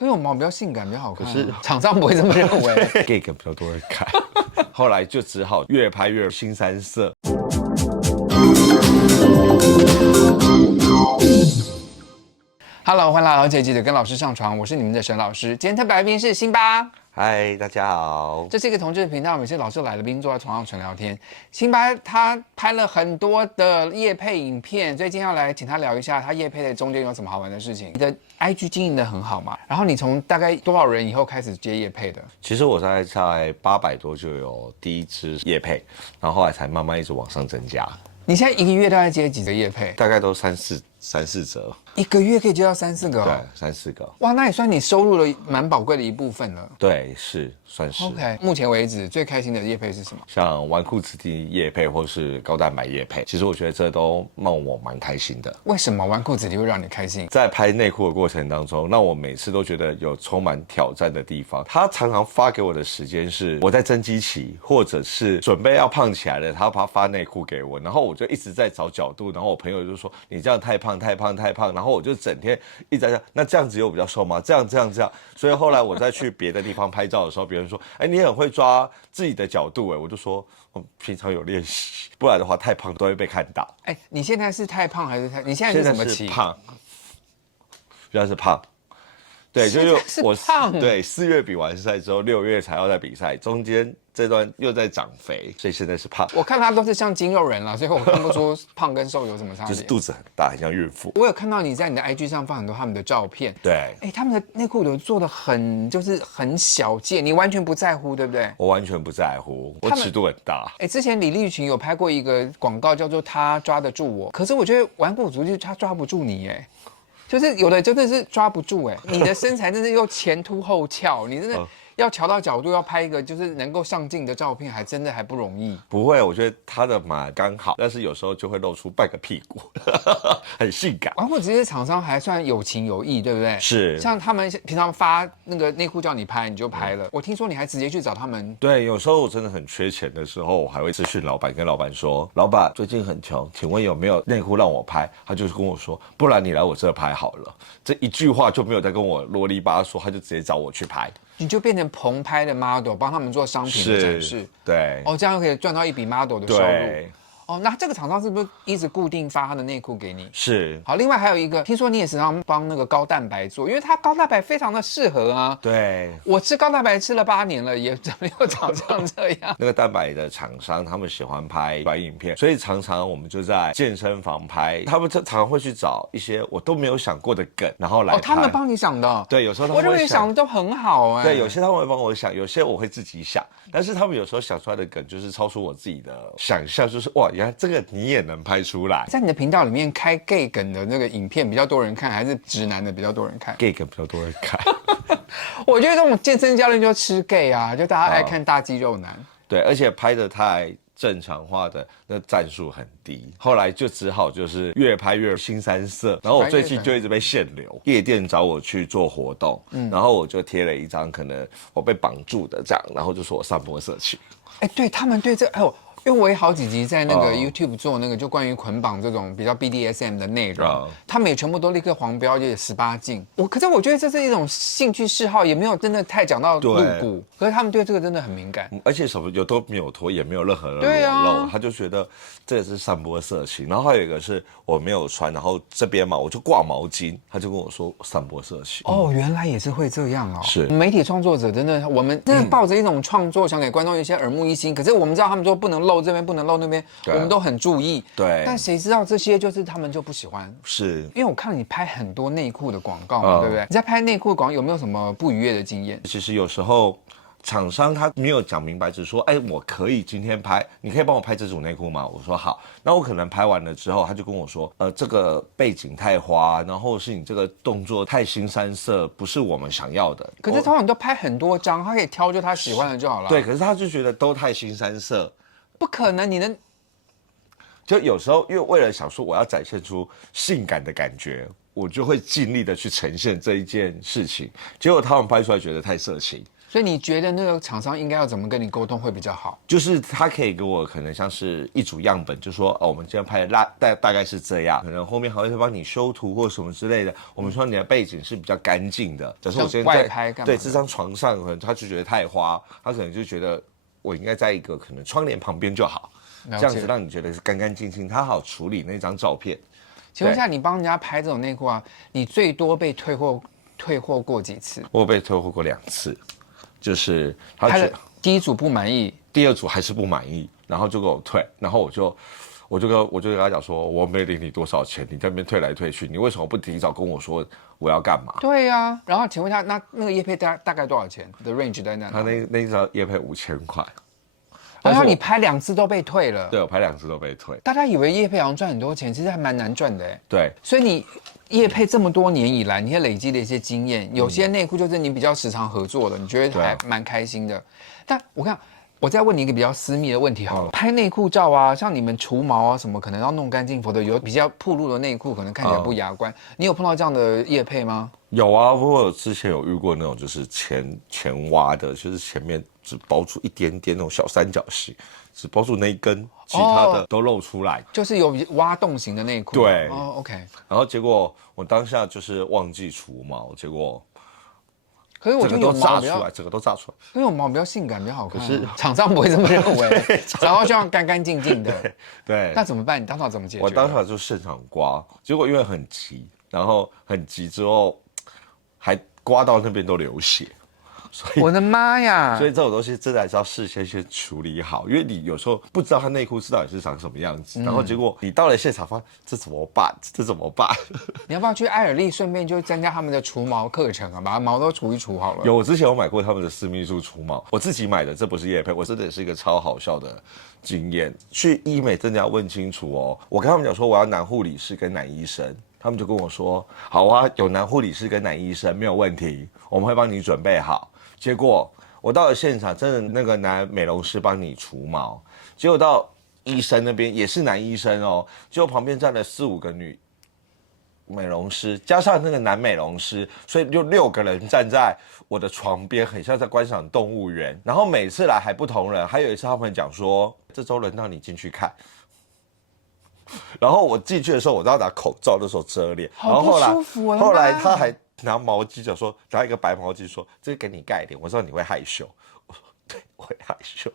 因为我毛比较性感，比较好看、可是厂商不会这么认为。gay 比较多人看，后来就只好越拍越新三色。Hello， 欢迎来到这一集的跟老师上床，我是你们的沈老师。今天特别来宾是辛巴。嗨，大家好。这是一个同志的频道，每次老师来了宾坐在床上纯聊天。辛巴他拍了很多的业配影片，所以今天要来请他聊一下他业配的中间有什么好玩的事情。你的 IG 经营的很好嘛？然后你从大概多少人以后开始接业配的？其实我在800多就有第一支业配，然后后来才慢慢一直往上增加。你现在一个月大概接几个业配？大概都三四折，一个月可以接到3、4个、哦？对，3、4个。哇，那也算你收入的蛮宝贵的一部分了。对，算是。OK， 目前为止最开心的业配是什么？像纨绔子弟业配或是高蛋白业配，其实我觉得这都让我蛮开心的。为什么纨绔子弟会让你开心？在拍内裤的过程当中，让我每次都觉得有充满挑战的地方。他常常发给我的时间是我在增肌期，或者是准备要胖起来了，他发内裤给我，然后我就一直在找角度，然后我朋友就说你这样太胖，然后我就整天一直在想，那这样子有比较瘦吗？这样，所以后来我再去别的地方拍照的时候，别人说，你很会抓自己的角度，我就说我平常有练习，不然的话太胖都会被看到。你现在是太胖还是你现在是什么期？现在是胖，原来是胖。对，就是我对4月比完赛之后，6月才要在比赛，中间这段又在长肥，所以现在是胖。我看他都是像筋肉人啦，所以我看不出胖跟瘦有什么差别。就是肚子很大，很像孕妇。我有看到你在你的 IG 上放很多他们的照片，对，他们的内裤有做的很小件，你完全不在乎，对不对？我完全不在乎，我尺度很大。之前李立群有拍过一个广告，叫做他抓得住我，可是我觉得纨绔子弟他抓不住你，就是有的真的是抓不住，你的身材真是又前凸后翘，你真的要调到角度，要拍一个就是能够上镜的照片，还真的还不容易。不会，我觉得他的码刚好，但是有时候就会露出半个屁股，很性感。纨绔子弟厂商还算有情有义，对不对？是，像他们平常发那个内裤叫你拍，你就拍了。我听说你还直接去找他们。对，有时候我真的很缺钱的时候，我还会咨询老板，跟老板说，老板最近很穷，请问有没有内裤让我拍？他就是跟我说，不然你来我这拍好了。这一句话就没有再跟我啰里吧嗦，他就直接找我去拍。你就变成棚拍的 model， 帮他们做商品的展示。对。这样就可以赚到一笔 model 的收入。对。那这个厂商是不是一直固定发他的内裤给你？是。好，另外还有一个，听说你也时常帮那个高蛋白做，因为它高蛋白非常的适合啊。对。我吃高蛋白吃了8年了，也没有长像这样。那个蛋白的厂商，他们喜欢拍短影片，所以常常我们就在健身房拍。他们常常会去找一些我都没有想过的梗，然后来拍。他们帮你想的。对，有时候他们会我认为想的都很好对，有些他们会帮我想，有些我会自己想，但是他们有时候想出来的梗就是超出我自己的想象，就是哇，原来这个你也能拍出来。在你的频道里面开 gay 梗的那个影片比较多人看，还是直男的比较多人看 ？gay 梗比较多人看。我觉得这种健身教练就吃 gay 啊，就大家爱看大肌肉男。对，而且拍的太正常化的那战术很低，后来就只好就是越拍越新三色。然后我最近就一直被限流，夜店找我去做活动，然后我就贴了一张可能我被绑住的这样，然后就说我散播色情。对他们对这因为我也好几集在那个 YouTube 做那个就关于捆绑这种比较 BDSM 的内容，他们也全部都立刻黄标，也18禁。可是我觉得这是一种兴趣嗜好，也没有真的太讲到露骨。可是他们对这个真的很敏感，而且什么都没有脱，也没有任何的裸露，他就觉得这是散播色情。然后还有一个是我没有穿，然后这边嘛我就挂毛巾，他就跟我说散播色情。原来也是会这样哦。是媒体创作者真的，我们真的抱着一种创作，想给观众一些耳目一新。可是我们知道他们说不能露这边，不能露那边，我们都很注意。对，但谁知道这些就是他们就不喜欢。是因为我看你拍很多内裤的广告嘛，对不对？你在拍内裤的广告有没有什么不愉悦的经验？其实有时候厂商他没有讲明白，只说我可以今天拍，你可以帮我拍这组内裤吗？我说好。那我可能拍完了之后，他就跟我说，这个背景太花，然后是你这个动作太新三色，不是我们想要的。可是通常都拍很多张，他可以挑就他喜欢的就好了。对，可是他就觉得都太新三色。不可能，你能就有时候因为为了想说我要展现出性感的感觉，我就会尽力的去呈现这一件事情，结果他们拍出来觉得太色情。所以你觉得那个厂商应该要怎么跟你沟通会比较好？就是他可以给我可能像是一组样本，就说我们今天拍的大概是这样，可能后面还会帮你修图或什么之类的。我们说你的背景是比较干净的，假设我现在外拍干嘛？对这张床上，可能他就觉得太花，他可能就觉得我应该在一个可能窗帘旁边就好，这样子让你觉得是干干净净，他好处理那张照片。请问一下，你帮人家拍这种内裤啊，你最多被退货过几次？我有被退货过2次。就是他拍了第一组不满意，第2组还是不满意，然后就给我退，然后我就跟他讲说，我没领你多少钱，你在那边退来退去，你为什么不提早跟我说我要干嘛？对呀、啊，然后请问一下，那个业配大概多少钱的 range 在哪？他那一张业配5000块，然后你拍2次都被退了。对，我拍2次都被退。大家以为业配好像赚很多钱，其实还蛮难赚的哎。对，所以你业配这么多年以来，你也累积了一些经验，有些内裤就是你比较时常合作的，你觉得还蛮开心的。但我再问你一个比较私密的问题好了，拍内裤照啊，像你们除毛啊什么，可能要弄干净，否则有比较暴露的内裤可能看起来不雅观。你有碰到这样的业配吗？有啊，不过我之前有遇过那种就是前挖的，就是前面只包住一点点那种小三角形，只包住那一根，其他的都露出来，就是有挖洞型的内裤。对，哦 ，OK。然后结果我当下就是忘记除毛，结果。可是我觉得有毛比较，整个都炸出来，因为有毛比较性感，比较好看。可是厂商不会这么认为，然后就要干干净净的。对，那怎么办？你当场怎么解决？我当场就现场刮，结果因为很急，然后很急之后还刮到那边都流血。我的妈呀！所以这种东西真的还是要事先处理好，因为你有时候不知道他内裤到底是长什么样子，然后结果你到了现场发现这怎么办？这怎么办？你要不要去爱尔丽顺便就参加他们的除毛课程啊？把毛都除一除好了。我之前有买过他们的私密处除毛，我自己买的，这不是业配，我真的是一个超好笑的经验。去医美真的要问清楚哦。我跟他们讲说我要男护理师跟男医生，他们就跟我说好啊，有男护理师跟男医生没有问题，我们会帮你准备好。结果我到了现场，真的那个男美容师帮你除毛，结果到医生那边也是男医生哦，结果旁边站了4、5个女美容师，加上那个男美容师，所以就6个人站在我的床边，很像在观赏动物园。然后每次来还不同人，还有一次他们讲说这周轮到你进去看。然后我进去的时候，我都要拿口罩的时候遮脸，然后后来他还拿毛巾讲说，拿一个白毛巾说，这个给你盖脸，我知道你会害羞。我说对，我会害羞。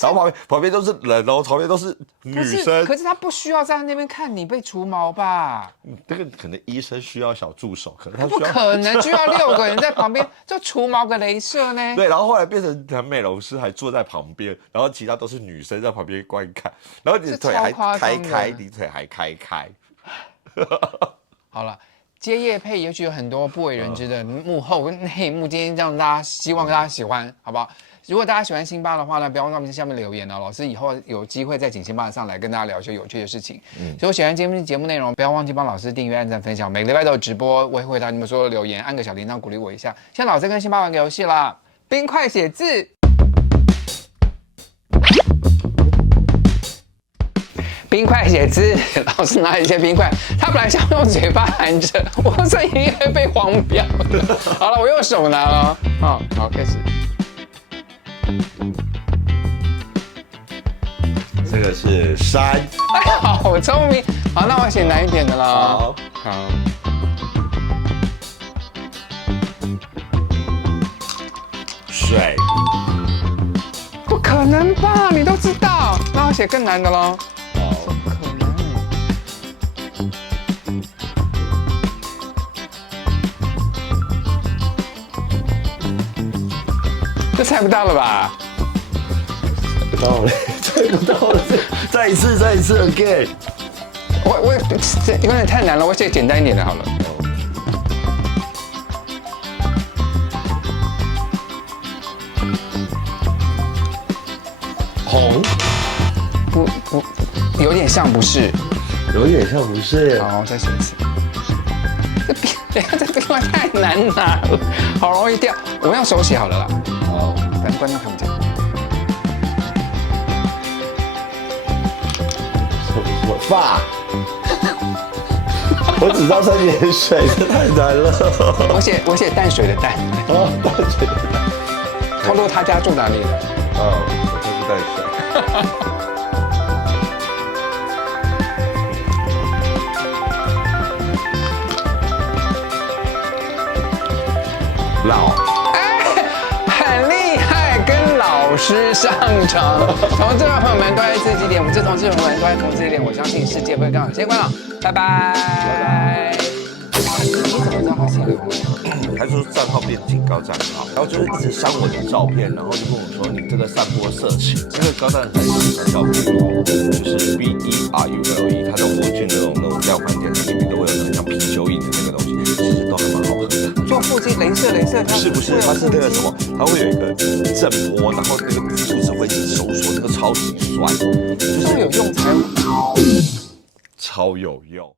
然后旁边都是人哦，旁边都是女生。可是他不需要在那边看你被除毛吧？这个可能医生需要小助手，可能他不可能就要6个人在旁边就除毛个雷射呢？对，然后后来变成男美容师还坐在旁边，然后其他都是女生在旁边观看，然后你的腿还开开，你腿还开开。好了。接业配也许有很多不为人知的幕后跟内幕，今天让大家希望大家喜欢，好不好？如果大家喜欢辛巴的话呢，不要忘记在下面留言哦。老师以后有机会再请辛巴上来跟大家聊一些有趣的事情。如果喜欢今天节目内容，不要忘记帮老师订阅、按赞、分享。每个礼拜都有直播，我会回答你们所有的留言，按个小铃铛鼓励我一下。现在老师跟辛巴玩个游戏啦，冰块写字。冰块写字，老师拿一些冰块，他本来想用嘴巴含着，我这音乐被黄标了。好了，我用手拿了。好，开始。这个是山。哎呀，好聪明。好，那我写难一点的啦。好。水。不可能吧？你都知道。那我写更难的喽。这猜不到了吧？猜不到了，再一次 again。我有点太难了，我写简单一点的好了。红？不，有点像不是？有点像不是。好，再写一次。这冰块太难拿了，好容易掉。我用手写好了啦。好，反正观众看不见。发。我只知道3点水，这太难了。我写淡水的淡。淡水的淡。透露他家住哪里？我家住淡水。老，很厉害，跟老师上场。同志们朋友们都爱自己点，我们这同志朋友们都爱同志一点。我相信世界会更好。谢谢观众，拜拜。拜拜。你怎么知道他姓刘？他说账号变警告账号，然后就是一直删我的照片，然后就跟我说你这个散播色情。这个高蛋很喜欢叫 BULE， 就是 BERULE， 它在火箭那种量贩店，它里面都会有那种像啤酒饮的那个东西，其实都还蛮好喝的。做腹肌，镭射，不是，它是那个什么，它会有一个震波，然后那个骨质会一直收缩，那个超级酸，就是有用才超有用。